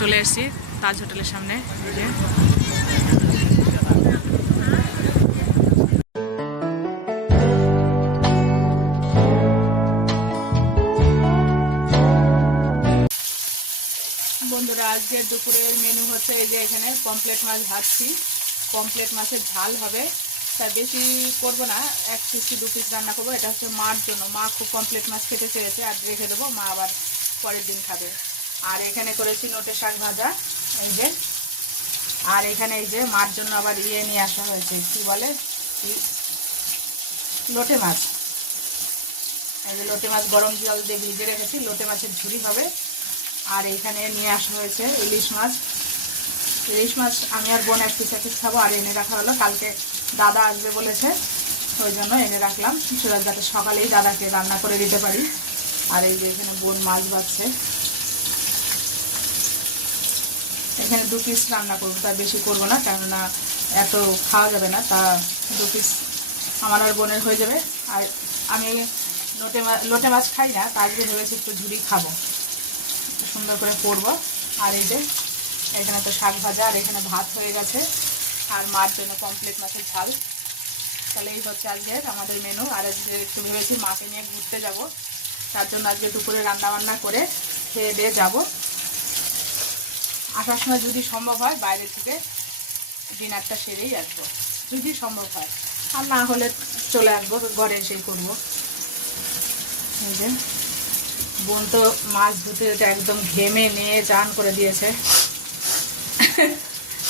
চলে এসেছি তাজ হোটেলের সামনে। বন্ধুরা আজকের দুপুরের মেনু হচ্ছে এই যে এখানে পমপ্লেট মাছ ভাজছি। পমপ্লেট মাছের ঝাল হবে। তা বেশি করব না, এক পিস দু পিস রান্না করব, এটা হচ্ছে মার জন্য। মা খুব পমপ্লেট মাছ খেতে চেয়েছে, আর রেখে দেবো, মা আবার পরের দিন খাবে। আর এখানে করেছি নোটে শাক ভাজা, এই যে। আর এখানে এই যে মার জন্য আবার ইয়ে নিয়ে আসা হয়েছে, কি বলে? লোটে মাছ। এই যে লোটে মাছ গরম জল দিয়ে ভিজে রেখেছি, লোটে মাছের ঝুড়ি হবে। আর এখানে নিয়ে আসা হয়েছে ইলিশ মাছ। ইলিশ মাছ আমি আর বোন এক পিস এক খাব, আর এনে রাখা হলো। কালকে দাদা আসবে বলেছে, ওই জন্য এনে রাখলাম। সুরাজ যাতে সকালেই দাদাকে রান্না করে দিতে পারি। আর এই যে এখানে বোন মাছ বাচ্ছে এখানে দু পিস রান্না করব, তার বেশি করব না, কেননা এত খাওয়া যাবে না, তা দু পিস আমার আর বোনের হয়ে যাবে। আর আমি লোটে মাছ লোটে মাছ খাই না, তা আজকে ভেবেছি একটু ঝুড়ি খাব। সুন্দর করে করব। আর এই যে, এখানে তো শাক ভাজা, আর এখানে ভাত হয়ে গেছে। আর মার জন্য কমপ্লিট মাছের ঝাল। তাহলে এই হচ্ছে আজকের আমাদের মেনু আর আজকে একটু ভেবেছি মাকে নিয়ে ঘুরতে যাব। তার জন্য আজকে দুপুরে রান্নাবান্না করে খেয়ে দিয়ে যাব। আসার সময় যদি সম্ভব হয়, বাইরে থেকে ডিনারটা সেরেই আসব। যদি সম্ভব হয়। আর না হলে চলে আসব, ঘরে এসেই করব। বোন তো মাছ ধুতে ধুতে একদম ঘেমে নিয়ে চান করে দিয়েছে।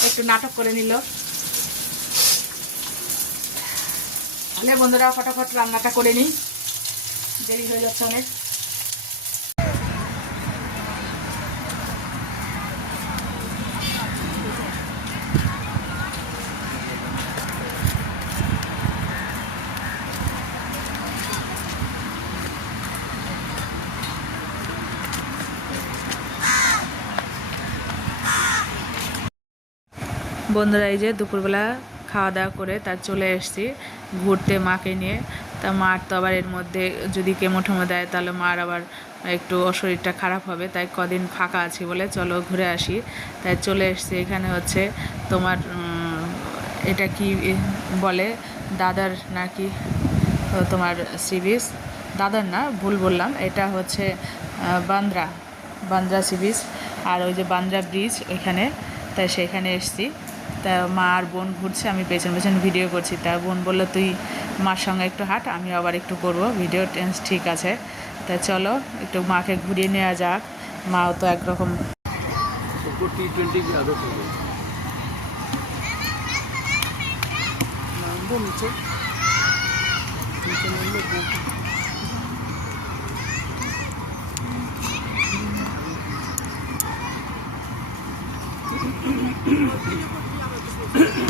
একটু নাটক করে নিল। তাহলে বন্ধুরা, ফটাফট রান্নাটা করে নিই। দেরি হয়ে যাচ্ছে অনেক। বন্ধুরা, এই যে দুপুরবেলা খাওয়া দাওয়া করে তার চলে এসছি ঘুরতে মাকে নিয়ে। তা মার তো আবার এর মধ্যে যদি কেমো ঠেমো দেয়, তাহলে মার আবার একটু শরীরটা খারাপ হবে। তাই কদিন ফাঁকা আছি বলে চলো ঘুরে আসি। তাই চলে এসেছি। এখানে হচ্ছে তোমার এটা কি বলে, দাদার নাকি তোমার সি বিচ দাদার না, ভুল বললাম। এটা হচ্ছে বান্দ্রা বান্দ্রা সি বিচ আর ওই যে বান্দ্রা ব্রিজ ওইখানে। তাই সেখানে এসেছি। তা মা আর বোন ঘুরছে, আমি পেছন পেছন ভিডিও করছি। তা বোন বলল, তুই মার সঙ্গে একটু হাঁট আমি আবার একটু করব। ভিডিও টেন্স ঠিক আছে। তা চলো, একটু মাকে ঘুরিয়ে নেওয়া যাক। মাও তো একরকম Thank you. Thank you.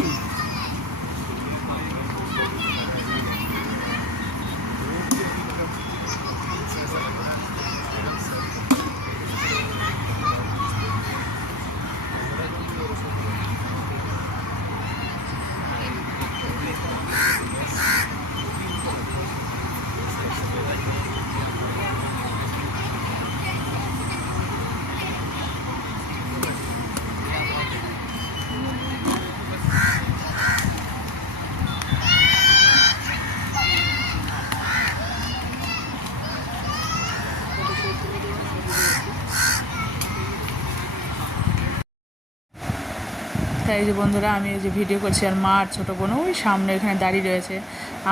এই যে বন্ধুরা আমি যে ভিডিও করছি আর মা আর ছোটো বোন ওই সামনে এখানে দাঁড়িয়ে রয়েছে।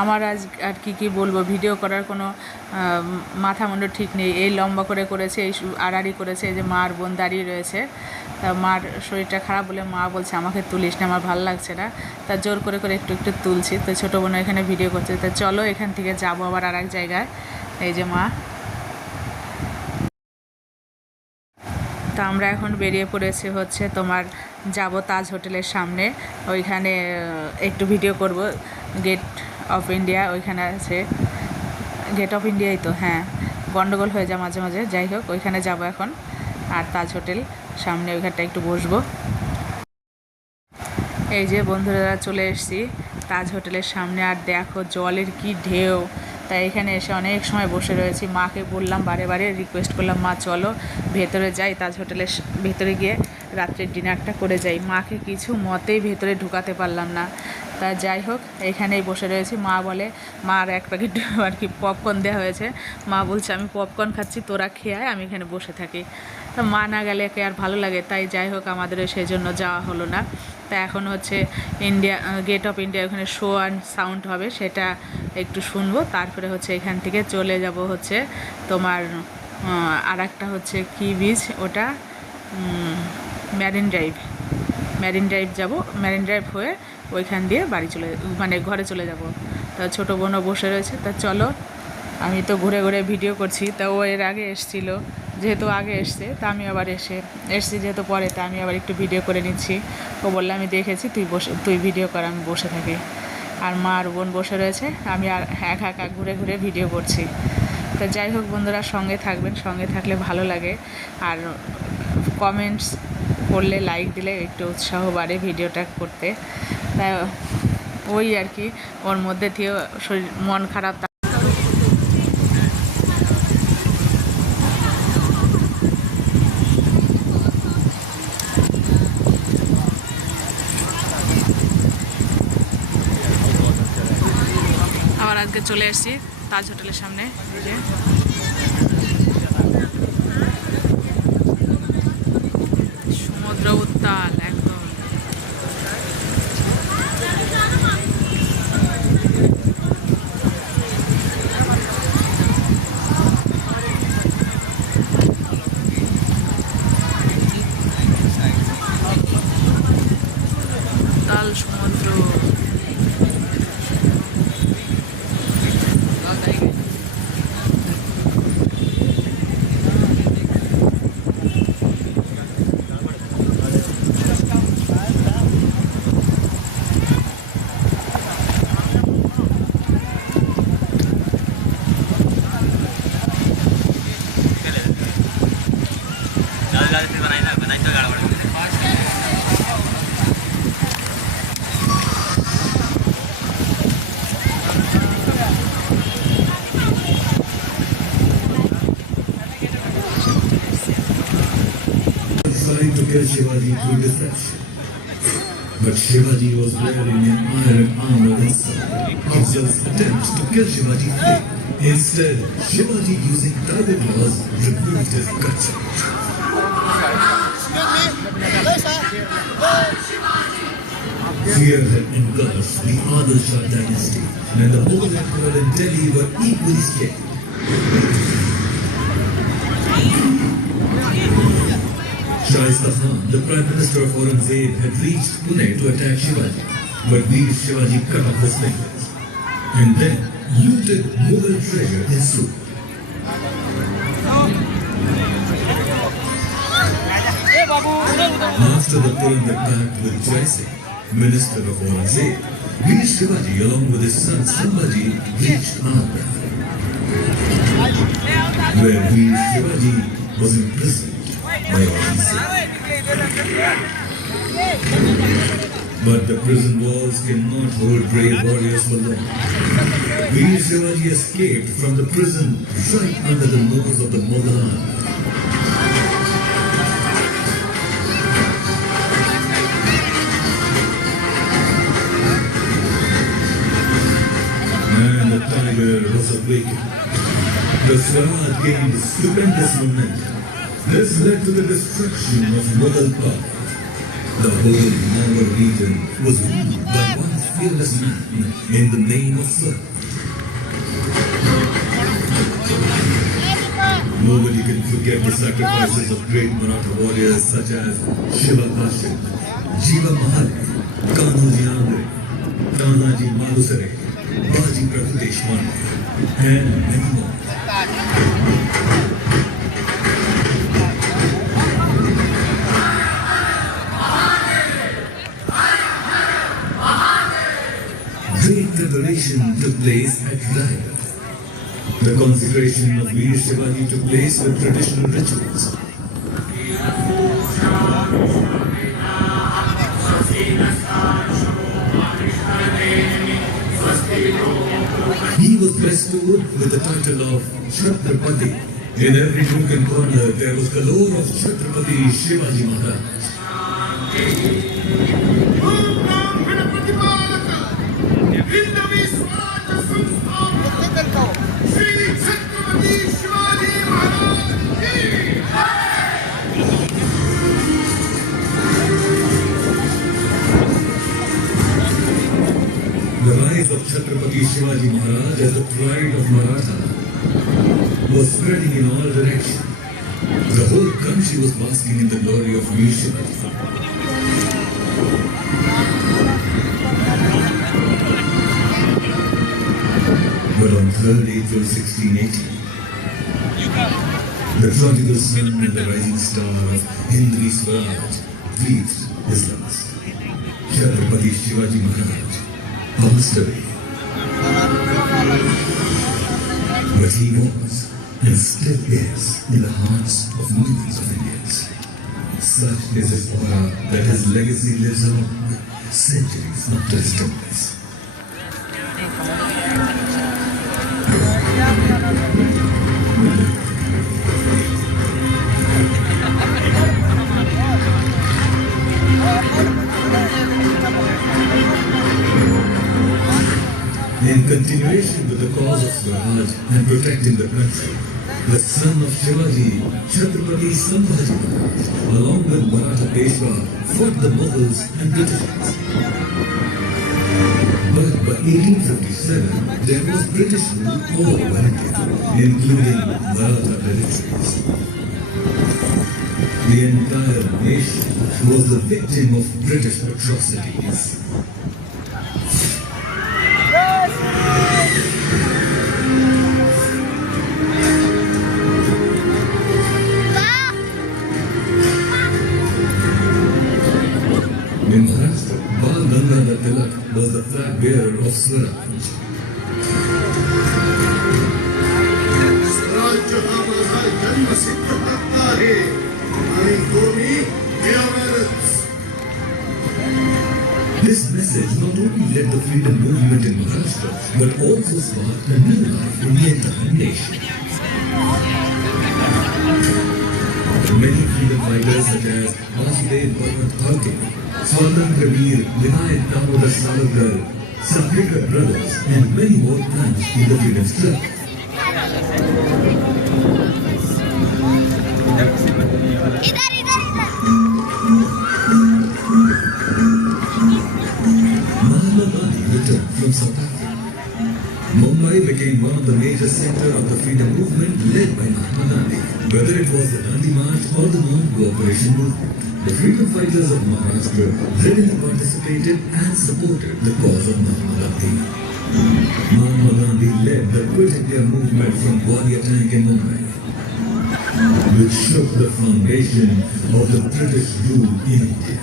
আমার আজ আর কি কি বলব ভিডিও করার কোনো আহ, মাথা মুন্ড ঠিক নেই। এই লম্বা করে করেছে এই আড়াড়ি করেছে এই যে মা আর বোন দাঁড়িয়ে রয়েছে। তা মার শরীরটা খারাপ বলে মা বলছে আমাকে তুলিস না আমার ভালো লাগছে না। তা জোর করে করে একটু একটু তুলছি। তো ছোটো বোন এখানে ভিডিও করছে। তা চলো এখান থেকে যাব আবার আর এক জায়গায়। এই যে মা তো আমরা এখন বেরিয়ে পড়েছি হচ্ছে তোমার যাব তাজ হোটেলের সামনে। ওইখানে একটু ভিডিও করব। গেট অফ ইন্ডিয়া ওইখানে আছে। গেট অফ ইন্ডিয়াই তো হ্যাঁ। গন্ডগোল হয়ে যায় মাঝে মাঝে। যাই হোক, ওইখানে যাব এখন। আর তাজ হোটেল সামনে ওইখানটা একটু বসবো। এই যে বন্ধুরা, চলে এসেছি তাজ হোটেলের সামনে। আর দেখো জলের কি ঢেউ। তাই এখানে এসে অনেক সময় বসে রয়েছি। মাকে বললাম, বারে বারে রিকোয়েস্ট করলাম, মা, চলো ভেতরে যাই। তাজ হোটেলের ভেতরে গিয়ে রাত্রের ডিনারটা করে যাই। মাকে কিছু মতেই ভেতরে ঢুকাতে পারলাম না। তা যাই হোক, এখানেই বসে রয়েছি। মা বলে মার এক প্যাকেট আর কি পপকর্ন দেওয়া হয়েছে। মা বলছে, আমি পপকর্ন খাচ্ছি, তোরা খেয়ে আমি এখানে বসে থাকি। তা মা না গেলে একে আর ভালো লাগে। তাই যাই হোক আমাদেরও সেই জন্য যাওয়া হলো না। তা এখন হচ্ছে ইন্ডিয়া গেট অফ ইন্ডিয়া ওখানে শো অ্যান্ড সাউন্ড হবে, সেটা একটু শুনব, তারপরে হচ্ছে এখান থেকে চলে যাব হচ্ছে তোমার আর একটা হচ্ছে কি বীজ ওটা ম্যারিন ড্রাইভ ম্যারিন ড্রাইভ যাব ম্যারিন ড্রাইভ হয়ে ওইখান দিয়ে বাড়ি চলে মানে ঘরে চলে যাব। তা ছোটো বোনও বসে রয়েছে, তা চলো, আমি তো ঘুরে ঘুরে ভিডিও করছি, তা ও এর আগে এসছিল, যেহেতু আগে এসছে, তা আমি আবার এসে, এসছি যেহেতু পরে, তা আমি আবার একটু ভিডিও করে নিচ্ছি। ও বললে, আমি দেখেছি, তুই বসে, তুই ভিডিও কর, আমি বসে থাকি। আর মা আর বোন বসে রয়েছে। আমি আর এক একা ঘুরে ঘুরে ভিডিও করছি। তো যাই হোক বন্ধুরা, সঙ্গে থাকবেন, সঙ্গে থাকলে ভালো লাগে। আর কমেন্টস করলে লাইক দিলে একটু উৎসাহ বাড়ে ভিডিওটা করতে। ওই আর কি, ওর মধ্যে থেকে শরীর, মন খারাপ তা- আবার আজকে চলে এসেছি তাজ হোটেলের সামনে to kill Shivaji through deception. But Shivaji was wearing an iron armor inside. Afzal's attempts to kill Shivaji failed. Instead, Shivaji using tiger claws removed his guts. Fear had engulfed the Adil Shah dynasty, and the Mughal emperor and Delhi were equally scared. Shaista Khan, the Prime Minister of Aurangzeb, had reached Pune to attack Shivaji, but Veer Shivaji cut off his fingers and then looted Mughal treasure in Surat. After the Purandar pact with Jai Minister of Aurangzeb, Veer Shivaji along with his son Sambhaji reached Agra, where Veer Shivaji was imprisoned by Aurangzeb. But the prison walls cannot hold brave warriors for long. Veer Shivaji escaped from the prison right under the nose of the Mughal awakened. The Swaraj gained stupendous momentum. This led to the destruction of Mughal power. The whole Mongol region was ruled by one fearless man in the name of Swaraj. Nobody can forget the sacrifices of great Maratha warriors such as Shiva Kaship, Jiva Mahale, Kanoji Andre, Tanaji Madusare, Baji Prabhu Deshmani, Great preparation took place at night. The consecration of Veer Shivaji took place with traditional rituals. press tour with the title of Chhatrapati. In every nook and corner, there was the lore of Chhatrapati Shivaji Maharaj. The rise of Chhatrapati Shivaji Maharaj basking in the glory of Shivaji. But on 3rd April 1680, the prodigal son and the rising star of Hindri Swaraj breathed his last. Chhatrapati Shivaji Maharaj passed away. But he was and still is in the hearts of millions of Indians. Such is his aura that his legacy lives on centuries after his demise. In continuation with the cause of Swaraj and protecting the country, the son of Shivaji, Chhatrapati Sambhaji, along with Maratha Peshwa, fought the Mughals and Britishers. But by 1857, there was British rule over India, including Maratha territories. The entire nation was the victim of British atrocities. In Maharashtra, Bal Gangadhar Tilak was the flag bearer of Swaraj. स्वराज्य हा माझा जन्मसिद्ध हक्क आहे आणि तो मी मिळवणारच This message not only led the freedom movement in Maharashtra, but also sparked a new life in the entire nation. fighters such as Vasudev Bhagat Bharti, Swarnan Kabir, Vinayak Damodar Savarkar, Savrikar brothers, and many more plunged in the freedom struggle. इधर इधर इधर Mahatma Gandhi returned from South Africa. Mumbai became one of the major centers of the freedom movement led by Mahatma Gandhi. Whether it was the Gandhi March or the non-cooperation movement, the freedom fighters of Maharashtra readily participated and supported the cause of Mahatma Gandhi. Mahatma Gandhi led the Quit India movement from Gwalior Tank in Mumbai, which shook the foundation of the British rule in India.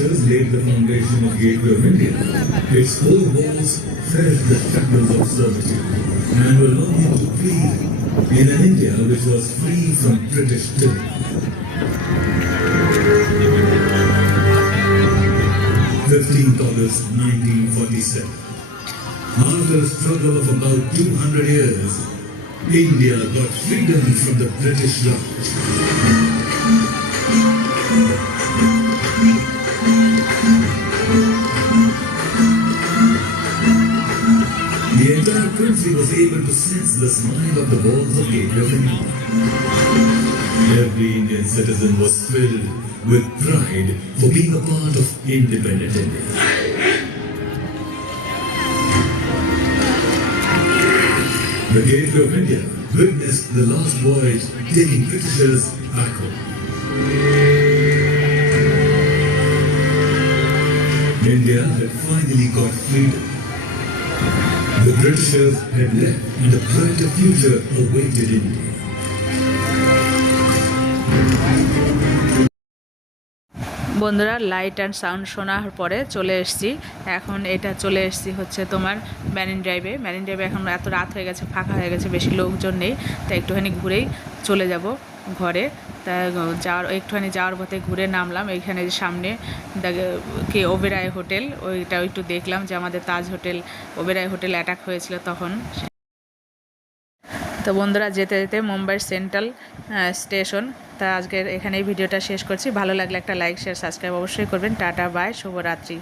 Laid the foundation of Gateway of India. Its four walls felt the shackles of servitude and were longing to breathe in an India which was free from British tyranny. 15th August 1947. After a struggle of about 200 years, India got freedom from the British Raj. The entire country was able to sense the smile of the walls of Gateway Every Indian citizen was filled with pride for being a part of independent India. The Gateway of India witnessed the last voyage taking Britishers back home. India had finally got freedom. The Britishers had left and a brighter future awaited India. বন্ধুরা light and sound শোনার পরে চলে এসেছি। এখন এটা চলে এসেছি হচ্ছে তোমার ম্যারিন ড্রাইভে ম্যারিন ড্রাইভে এখন এত রাত হয়ে গেছে, ফাঁকা হয়ে গেছে, বেশি লোকজন নেই। তাই একটুখানি ঘুরেই চলে যাব। ঘরে। তা যাওয়ার একটুখানি যাওয়ার পথে ঘুরে নামলাম। এইখানে সামনে কি ওবেরায় হোটেল ওইটা একটু দেখলাম যে আমাদের Taj hotel Oberoi hotel attack হয়েছিল তখন। তো বন্ধুরা, যেতে যেতে মুম্বাইয়ের সেন্ট্রাল স্টেশন। তা, আজকের এখানে এই ভিডিওটা শেষ করছি। ভালো লাগলে একটা লাইক শেয়ার সাবস্ক্রাইব অবশ্যই করবেন। টাটা বাই শুভরাত্রি।